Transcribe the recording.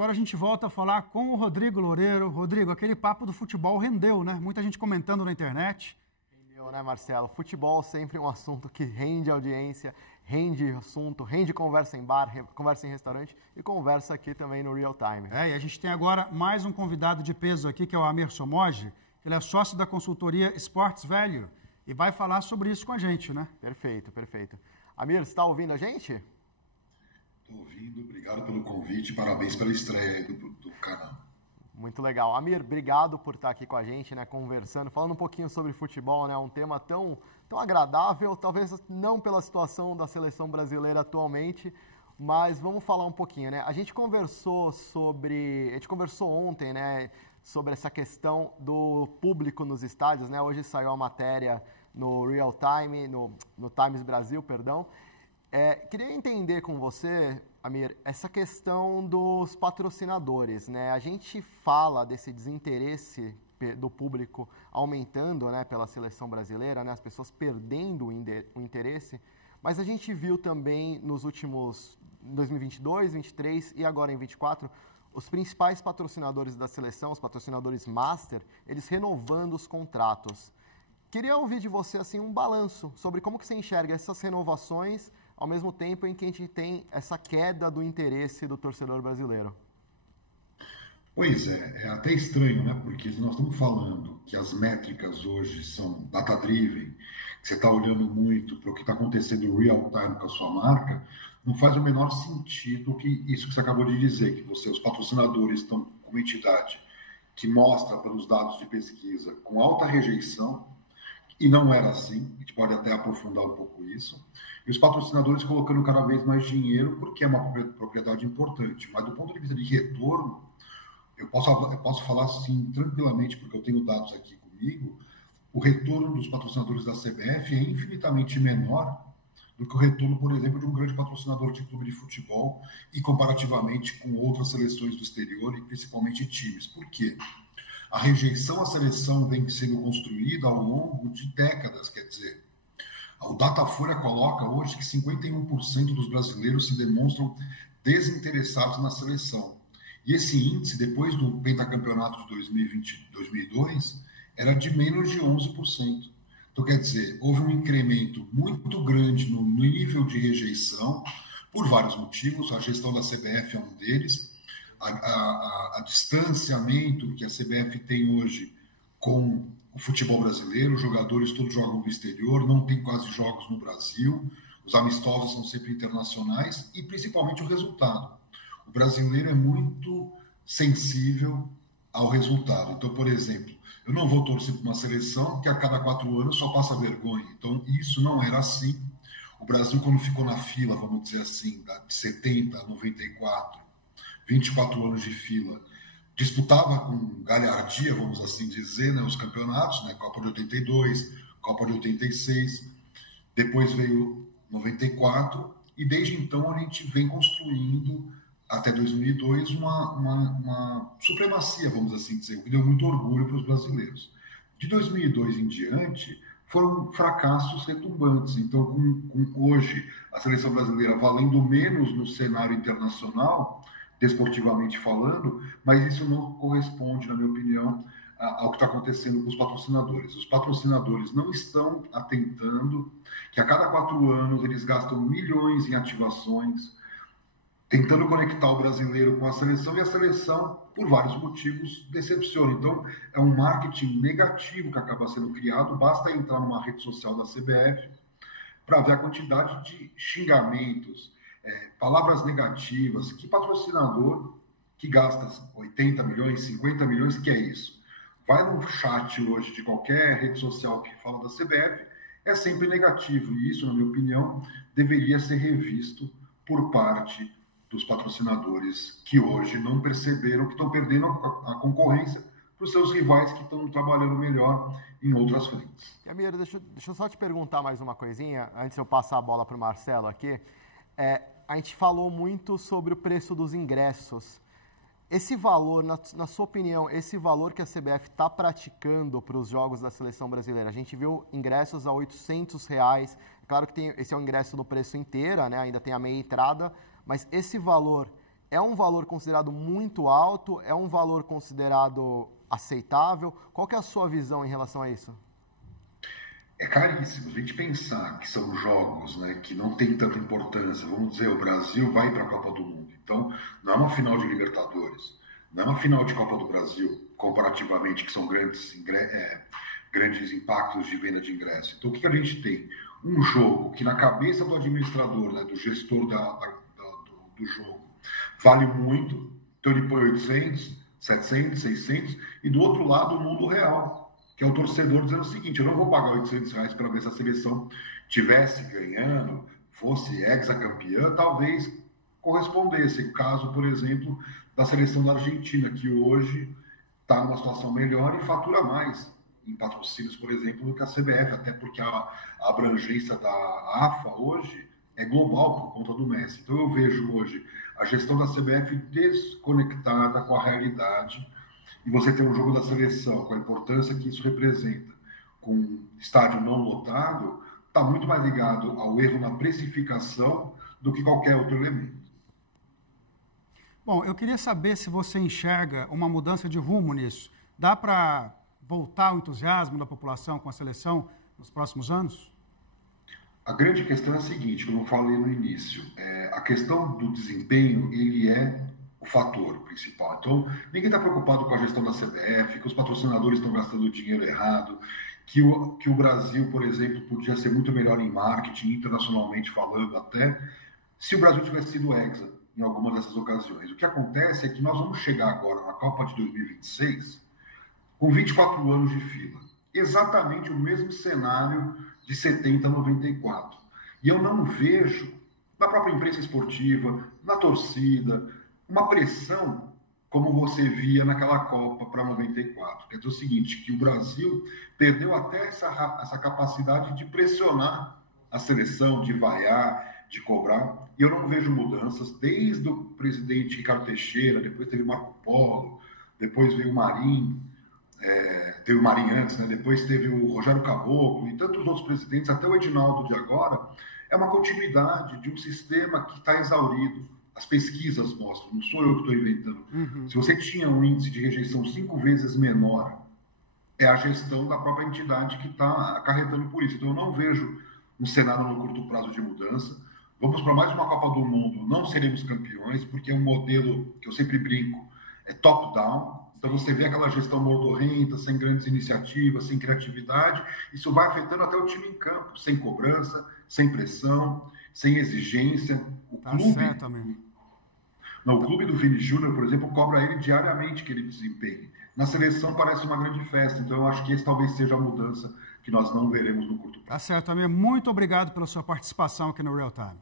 Agora a gente volta a falar com o Rodrigo Loureiro. Rodrigo, aquele papo do futebol rendeu, né? Muita gente comentando na internet. Rendeu, né, Marcelo? Futebol sempre um assunto que rende audiência, rende assunto, rende conversa em bar, conversa em restaurante e conversa aqui também no Real Time. E a gente tem agora mais um convidado de peso aqui, que é o Amir Somoji. Ele é sócio da consultoria Sports Value e vai falar sobre isso com a gente, né? Perfeito, perfeito. Amir, você está ouvindo a gente? Estou ouvindo, obrigado pelo convite, parabéns pela estreia do canal. Muito legal. Amir, obrigado por estar aqui com a gente, né, conversando, falando um pouquinho sobre futebol, né, um tema tão agradável, talvez não pela situação da seleção brasileira atualmente, mas vamos falar um pouquinho, né? A gente conversou ontem, né, sobre essa questão do público nos estádios, né? Hoje saiu a matéria no Real Time, no Times Brasil, perdão. Queria entender com você, Amir, essa questão dos patrocinadores, né? A gente fala desse desinteresse do público aumentando, né, pela seleção brasileira, né, as pessoas perdendo o interesse, mas a gente viu também nos últimos 2022, 2023 e agora em 2024, os principais patrocinadores da seleção, os patrocinadores master, eles renovando os contratos. Queria ouvir de você assim um balanço sobre como que você enxerga essas renovações ao mesmo tempo em que a gente tem essa queda do interesse do torcedor brasileiro. Pois é até estranho, né? Porque se nós estamos falando que as métricas hoje são data-driven, que você está olhando muito para o que está acontecendo real-time com a sua marca, não faz o menor sentido isso que você acabou de dizer, que os patrocinadores estão com uma entidade que mostra pelos dados de pesquisa com alta rejeição, e não era assim, a gente pode até aprofundar um pouco isso, e os patrocinadores colocando cada vez mais dinheiro, porque é uma propriedade importante, mas do ponto de vista de retorno, eu posso falar assim tranquilamente, porque eu tenho dados aqui comigo, o retorno dos patrocinadores da CBF é infinitamente menor do que o retorno, por exemplo, de um grande patrocinador de clube de futebol e comparativamente com outras seleções do exterior e principalmente times. Por quê? A rejeição à seleção vem sendo construída ao longo de décadas, quer dizer, o Datafolha coloca hoje que 51% dos brasileiros se demonstram desinteressados na seleção. E esse índice, depois do pentacampeonato de 2002, era de menos de 11%. Então, quer dizer, houve um incremento muito grande no nível de rejeição, por vários motivos, a gestão da CBF é um deles, a distanciamento que a CBF tem hoje com o futebol brasileiro, os jogadores todos jogam no exterior, não tem quase jogos no Brasil, os amistosos são sempre internacionais e principalmente o resultado. O brasileiro é muito sensível ao resultado. Então, por exemplo, eu não vou torcer para uma seleção que a cada 4 anos só passa vergonha. Então, isso não era assim. O Brasil, quando ficou na fila, vamos dizer assim, de 70 a 94, 24 anos de fila, disputava com galhardia, vamos assim dizer, né, os campeonatos, né, Copa de 82, Copa de 86, depois veio 94, e desde então a gente vem construindo, até 2002, uma supremacia, vamos assim dizer, o que deu muito orgulho para os brasileiros. De 2002 em diante, foram fracassos retumbantes. Então, com hoje, a seleção brasileira valendo menos no cenário internacional, desportivamente falando, mas isso não corresponde, na minha opinião, ao que está acontecendo com os patrocinadores. Os patrocinadores não estão atentando que a cada 4 anos eles gastam milhões em ativações, tentando conectar o brasileiro com a seleção, e a seleção, por vários motivos, decepciona. Então, é um marketing negativo que acaba sendo criado, basta entrar numa rede social da CBF para ver a quantidade de xingamentos, palavras negativas. Que patrocinador que gasta 80 milhões, 50 milhões, que é isso? Vai no chat hoje de qualquer rede social que fala da CBF, é sempre negativo, e isso, na minha opinião, deveria ser revisto por parte dos patrocinadores que hoje não perceberam que estão perdendo a concorrência para os seus rivais que estão trabalhando melhor em outras frentes. Amir, deixa eu só te perguntar mais uma coisinha, antes de eu passar a bola para o Marcelo aqui. A gente falou muito sobre o preço dos ingressos. Esse valor, na sua opinião, esse valor que a CBF está praticando para os jogos da seleção brasileira, a gente viu ingressos a R$800, claro que esse é o ingresso do preço inteiro, né? Ainda tem a meia entrada, mas esse valor é um valor considerado muito alto? É um valor considerado aceitável? Qual que é a sua visão em relação a isso? É caríssimo. A gente pensar que são jogos, né, que não tem tanta importância. Vamos dizer, o Brasil vai para a Copa do Mundo. Então, não é uma final de Libertadores, não é uma final de Copa do Brasil, comparativamente, que são grandes impactos de venda de ingresso. Então, o que a gente tem? Um jogo que, na cabeça do administrador, né, do gestor do jogo, vale muito. Então, ele põe 800, 700, 600, e do outro lado, o mundo real, que é o torcedor dizendo o seguinte: eu não vou pagar R$800 para ver se a seleção tivesse ganhando, fosse hexacampeã, talvez correspondesse. Caso, por exemplo, da seleção da Argentina, que hoje está numa situação melhor e fatura mais em patrocínios, por exemplo, do que a CBF, até porque a abrangência da AFA hoje é global por conta do Messi. Então eu vejo hoje a gestão da CBF desconectada com a realidade, e você tem um jogo da seleção, com a importância que isso representa, com estádio não lotado, está muito mais ligado ao erro na precificação do que qualquer outro elemento. Bom, eu queria saber se você enxerga uma mudança de rumo nisso. Dá para voltar o entusiasmo da população com a seleção nos próximos anos? A grande questão é a seguinte, como eu falei no início, a questão do desempenho, ele é o fator principal. Então, ninguém está preocupado com a gestão da CBF, que os patrocinadores estão gastando dinheiro errado, que o Brasil, por exemplo, podia ser muito melhor em marketing, internacionalmente falando até, se o Brasil tivesse sido hexa em alguma dessas ocasiões. O que acontece é que nós vamos chegar agora na Copa de 2026 com 24 anos de fila. Exatamente o mesmo cenário de 70 a 94. E eu não vejo, na própria imprensa esportiva, na torcida, uma pressão como você via naquela Copa para 94. Quer dizer o seguinte, que o Brasil perdeu até essa capacidade de pressionar a seleção, de vaiar, de cobrar. E eu não vejo mudanças, desde o presidente Ricardo Teixeira, depois teve Marco Polo, depois veio o Marinho, teve o Marinho antes, né? Depois teve o Rogério Caboclo e tantos outros presidentes, até o Edinaldo de agora. É uma continuidade de um sistema que está exaurido. As pesquisas mostram, não sou eu que estou inventando. Se você tinha um índice de rejeição 5 vezes menor, é a gestão da própria entidade que está acarretando por isso. Então eu não vejo um cenário no curto prazo de mudança. Vamos para mais uma Copa do Mundo, não seremos campeões, porque é um modelo que eu sempre brinco, é top-down. Então você vê aquela gestão mordorrenta, sem grandes iniciativas, sem criatividade, isso vai afetando até o time em campo, sem cobrança, sem pressão, sem exigência. O clube do Vini Júnior, por exemplo, cobra ele diariamente que ele desempenhe. Na seleção parece uma grande festa, então eu acho que esse talvez seja a mudança que nós não veremos no curto prazo. Tá certo, Amir. Muito obrigado pela sua participação aqui no Real Time.